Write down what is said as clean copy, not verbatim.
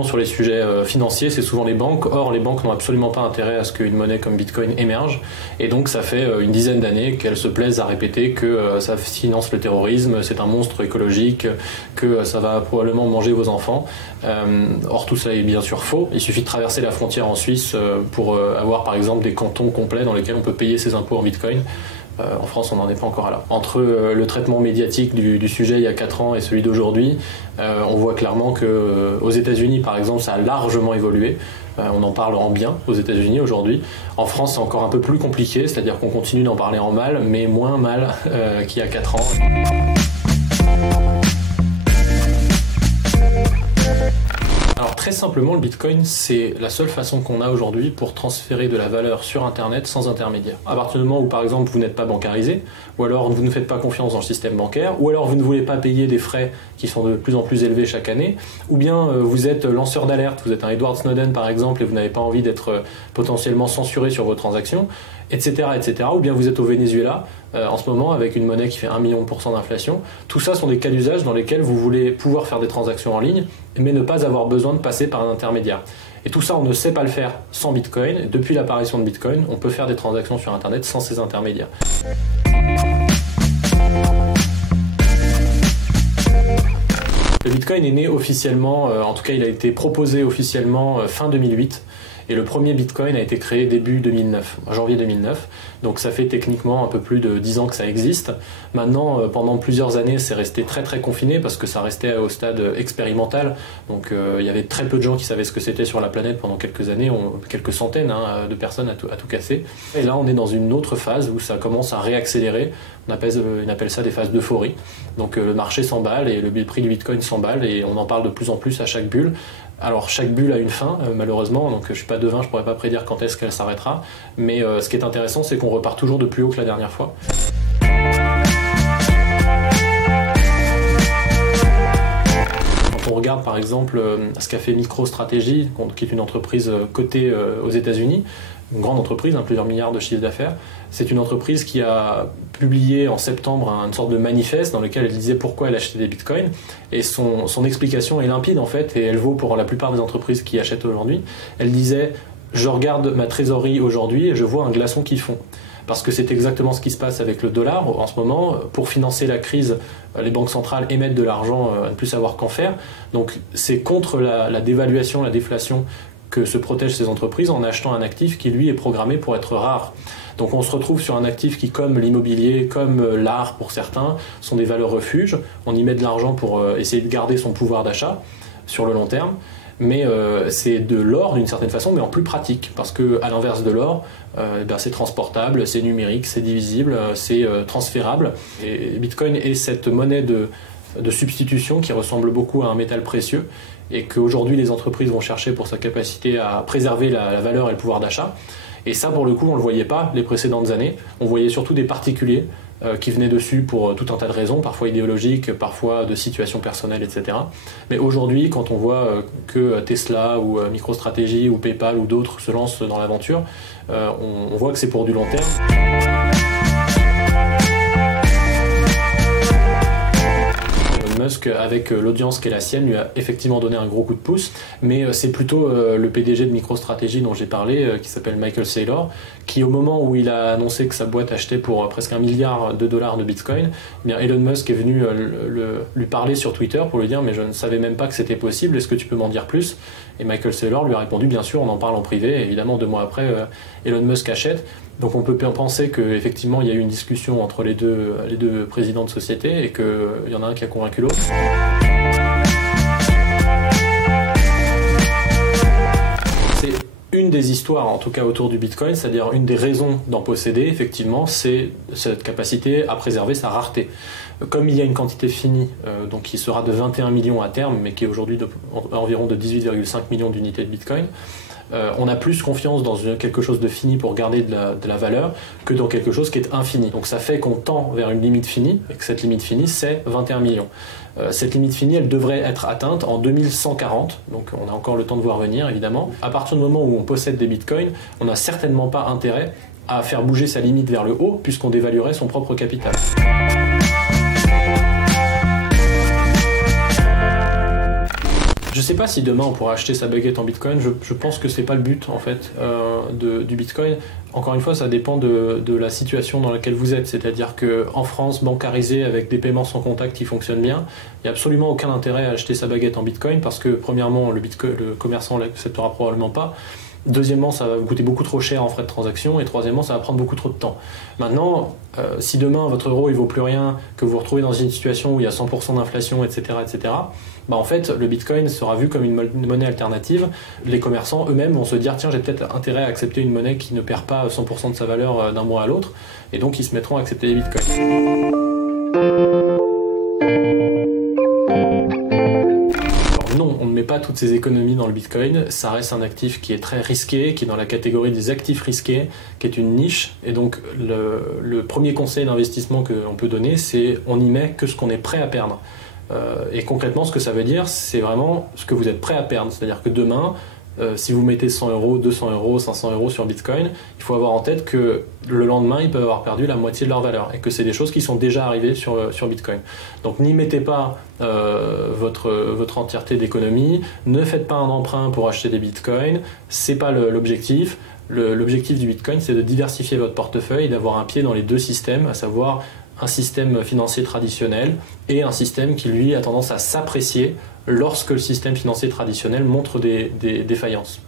opinion sur les sujets financiers, c'est souvent les banques. Or, les banques n'ont absolument pas intérêt à ce qu'une monnaie comme Bitcoin émerge. Et donc, ça fait une dizaine d'années qu'elles se plaisent à répéter que ça finance le terrorisme, c'est un monstre écologique, que ça va probablement manger vos enfants. Or, tout ça est bien sûr faux. Il suffit de traverser la frontière en Suisse pour avoir, par exemple, des cantons complets dans lesquels on peut payer ses impôts en Bitcoin. En France, on n'en est pas encore là. Entre le traitement médiatique du sujet il y a 4 ans et celui d'aujourd'hui, on voit clairement qu'aux États-Unis, par exemple, ça a largement évolué. On en parle en bien aux États-Unis aujourd'hui. En France, c'est encore un peu plus compliqué, c'est-à-dire qu'on continue d'en parler en mal, mais moins mal qu'il y a 4 ans. Alors très simplement, le Bitcoin, c'est la seule façon qu'on a aujourd'hui pour transférer de la valeur sur Internet sans intermédiaire. À partir du moment où, par exemple, vous n'êtes pas bancarisé, ou alors vous ne faites pas confiance dans le système bancaire, ou alors vous ne voulez pas payer des frais qui sont de plus en plus élevés chaque année, ou bien vous êtes lanceur d'alerte, vous êtes un Edward Snowden par exemple, et vous n'avez pas envie d'être potentiellement censuré sur vos transactions, etc., etc. Ou bien vous êtes au Venezuela en ce moment avec une monnaie qui fait 1 million % d'inflation. Tout ça sont des cas d'usage dans lesquels vous voulez pouvoir faire des transactions en ligne, mais ne pas avoir besoin de passer par un intermédiaire. Et tout ça, on ne sait pas le faire sans Bitcoin. Depuis l'apparition de Bitcoin, on peut faire des transactions sur Internet sans ces intermédiaires. Le Bitcoin est né officiellement, en tout cas il a été proposé officiellement fin 2008. Et le premier Bitcoin a été créé début 2009, janvier 2009. Donc ça fait techniquement un peu plus de 10 ans que ça existe. Maintenant, pendant plusieurs années, c'est resté très très confiné parce que ça restait au stade expérimental. Donc il y avait très peu de gens qui savaient ce que c'était sur la planète pendant quelques années, quelques centaines de personnes à tout casser. Et là, on est dans une autre phase où ça commence à réaccélérer. On appelle ça des phases d'euphorie. Donc le marché s'emballe et le prix du Bitcoin s'emballe et on en parle de plus en plus à chaque bulle. Alors chaque bulle a une fin, malheureusement, donc je suis pas devin, je pourrais pas prédire quand est-ce qu'elle s'arrêtera, mais ce qui est intéressant, c'est qu'on repart toujours de plus haut que la dernière fois. Quand on regarde par exemple ce qu'a fait MicroStrategy, qui est une entreprise cotée aux États-Unis, une grande entreprise, plusieurs milliards de chiffre d'affaires. C'est une entreprise qui a publié en septembre une sorte de manifeste dans lequel elle disait pourquoi elle achetait des bitcoins. Et son explication est limpide en fait, et elle vaut pour la plupart des entreprises qui achètent aujourd'hui. Elle disait « Je regarde ma trésorerie aujourd'hui et je vois un glaçon qui fond ». Parce que c'est exactement ce qui se passe avec le dollar en ce moment. Pour financer la crise, les banques centrales émettent de l'argent à ne plus savoir qu'en faire. Donc c'est contre la dévaluation, la déflation que se protègent ces entreprises en achetant un actif qui lui est programmé pour être rare. Donc on se retrouve sur un actif qui, comme l'immobilier, comme l'art pour certains, sont des valeurs refuges. On y met de l'argent pour essayer de garder son pouvoir d'achat sur le long terme. Mais c'est de l'or d'une certaine façon, mais en plus pratique. Parce qu'à l'inverse de l'or, c'est transportable, c'est numérique, c'est divisible, c'est transférable. Et Bitcoin est cette monnaie de substitution qui ressemble beaucoup à un métal précieux et qu'aujourd'hui les entreprises vont chercher pour sa capacité à préserver la valeur et le pouvoir d'achat. Et ça, pour le coup, on ne le voyait pas les précédentes années. On voyait surtout des particuliers qui venaient dessus pour tout un tas de raisons, parfois idéologiques, parfois de situations personnelles, etc. Mais aujourd'hui, quand on voit que Tesla ou MicroStrategy ou PayPal ou d'autres se lancent dans l'aventure, on voit que c'est pour du long terme. Musk, avec l'audience qui est la sienne, lui a effectivement donné un gros coup de pouce, mais c'est plutôt le PDG de MicroStrategy dont j'ai parlé, qui s'appelle Michael Saylor, qui au moment où il a annoncé que sa boîte achetait pour presque $1 milliard de Bitcoin, eh bien Elon Musk est venu lui parler sur Twitter pour lui dire « mais je ne savais même pas que c'était possible, est-ce que tu peux m'en dire plus ?» Et Michael Saylor lui a répondu « bien sûr, on en parle en privé », et évidemment 2 mois après, Elon Musk achète. Donc on peut penser qu'effectivement il y a eu une discussion entre les deux présidents de société et qu'il y en a un qui a convaincu l'autre. C'est une des histoires, en tout cas autour du Bitcoin, c'est-à-dire une des raisons d'en posséder, effectivement, c'est cette capacité à préserver sa rareté. Comme il y a une quantité finie, donc qui sera de 21 millions à terme, mais qui est aujourd'hui environ de 18,5 millions d'unités de Bitcoin, on a plus confiance dans quelque chose de fini pour garder de la valeur que dans quelque chose qui est infini. Donc ça fait qu'on tend vers une limite finie, et que cette limite finie, c'est 21 millions. Cette limite finie, elle devrait être atteinte en 2140, donc on a encore le temps de voir venir, évidemment. À partir du moment où on possède des bitcoins, on n'a certainement pas intérêt à faire bouger sa limite vers le haut, puisqu'on dévaluerait son propre capital. je ne sais pas si demain on pourra acheter sa baguette en Bitcoin. Je pense que c'est pas le but en fait du Bitcoin. Encore une fois, ça dépend de la situation dans laquelle vous êtes. C'est-à-dire qu'en France, bancarisé avec des paiements sans contact qui fonctionnent bien, il n'y a absolument aucun intérêt à acheter sa baguette en Bitcoin parce que premièrement, le commerçant ne l'acceptera probablement pas. Deuxièmement, ça va vous coûter beaucoup trop cher en frais de transaction. Et troisièmement, ça va prendre beaucoup trop de temps. Maintenant, si demain votre euro il vaut plus rien, que vous vous retrouvez dans une situation où il y a 100% d'inflation, etc., bah en fait, le Bitcoin sera vu comme une monnaie alternative. Les commerçants eux-mêmes vont se dire tiens, j'ai peut-être intérêt à accepter une monnaie qui ne perd pas 100% de sa valeur d'un mois à l'autre. Et donc, ils se mettront à accepter les Bitcoins. Non, on ne met pas toutes ces économies dans le Bitcoin. Ça reste un actif qui est très risqué, qui est dans la catégorie des actifs risqués, qui est une niche. Et donc, le premier conseil d'investissement qu'on peut donner, c'est on n'y met que ce qu'on est prêt à perdre. Et concrètement, ce que ça veut dire, c'est vraiment ce que vous êtes prêt à perdre. C'est-à-dire que demain, si vous mettez 100 euros, 200 euros, 500 euros sur Bitcoin, il faut avoir en tête que le lendemain, ils peuvent avoir perdu la moitié de leur valeur et que c'est des choses qui sont déjà arrivées sur Bitcoin. Donc n'y mettez pas votre entièreté d'économie, ne faites pas un emprunt pour acheter des Bitcoins, c'est pas l'objectif. L'objectif du Bitcoin, c'est de diversifier votre portefeuille et d'avoir un pied dans les deux systèmes, à savoir un système financier traditionnel et un système qui, lui, a tendance à s'apprécier lorsque le système financier traditionnel montre des défaillances.